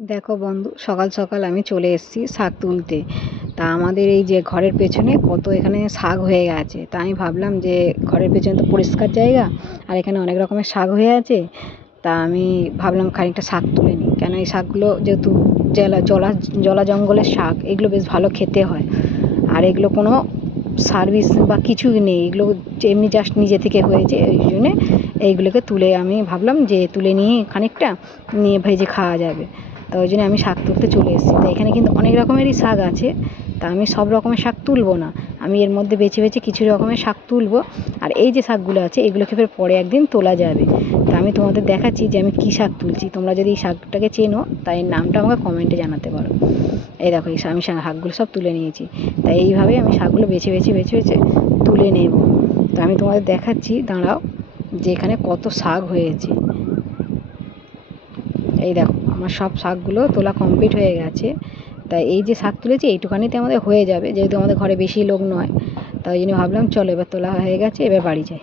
দেখো বন্ধু, সকাল সকাল আমি চলে এসেছি শাক তুলতে। তা আমাদের এই যে ঘরের পেছনে কত এখানে শাক হয়ে গেছে, তা আমি ভাবলাম যে ঘরের পেছনে তো পরিষ্কার জায়গা, আর এখানে অনেক রকমের শাক হয়ে আছে। তা আমি ভাবলাম খানিকটা শাক তুলে নিই, কেন এই শাকগুলো যেহেতু জলা জলা জলা জঙ্গলের শাক, এগুলো বেশ ভালো খেতে হয়। আর এগুলো কোনো সার্ভিস বা কিছুই নেই, এগুলো এমনি জাস্ট নিজে থেকে হয়েছে। ওই জন্যে এইগুলোকে তুলে আমি ভাবলাম যে তুলে নিয়ে খানিকটা নিয়ে ভেজে খাওয়া যাবে। তা ওই জন্য আমি শাক তুলতে চলে এসেছি। তা এখানে কিন্তু অনেক রকমেরই শাক আছে, তা আমি সব রকমের শাক তুলবো না, আমি এর মধ্যে বেছে বেছে কিছু রকমের শাক তুলবো। আর এই যে শাকগুলো আছে এগুলোকে ফের পরে একদিন তোলা যাবে। তা আমি তোমাদের দেখাচ্ছি যে আমি কী শাক তুলছি। তোমরা যদি এই শাকটাকে চেনো তাই নামটা আমাকে কমেন্টে জানাতে পারো। এই দেখো, এই আমি শাকগুলো সব তুলে নিয়েছি। তাই এইভাবেই আমি শাকগুলো বেছে বেছে বেছে বেছে তুলে নেব। তো আমি তোমাদের দেখাচ্ছি, দাঁড়াও, যে এখানে কত শাক হয়েছে। এই দেখো, আমার সব শাকগুলো তোলা কমপ্লিট হয়ে গেছে। তাই এই যে শাক তুলেছি এইটুখানিতে আমাদের হয়ে যাবে, যেহেতু আমাদের ঘরে বেশি লোক নয়। তাই জন্য ভাবলাম চলো, এবার তোলা হয়ে গেছে, এবার বাড়ি যাই।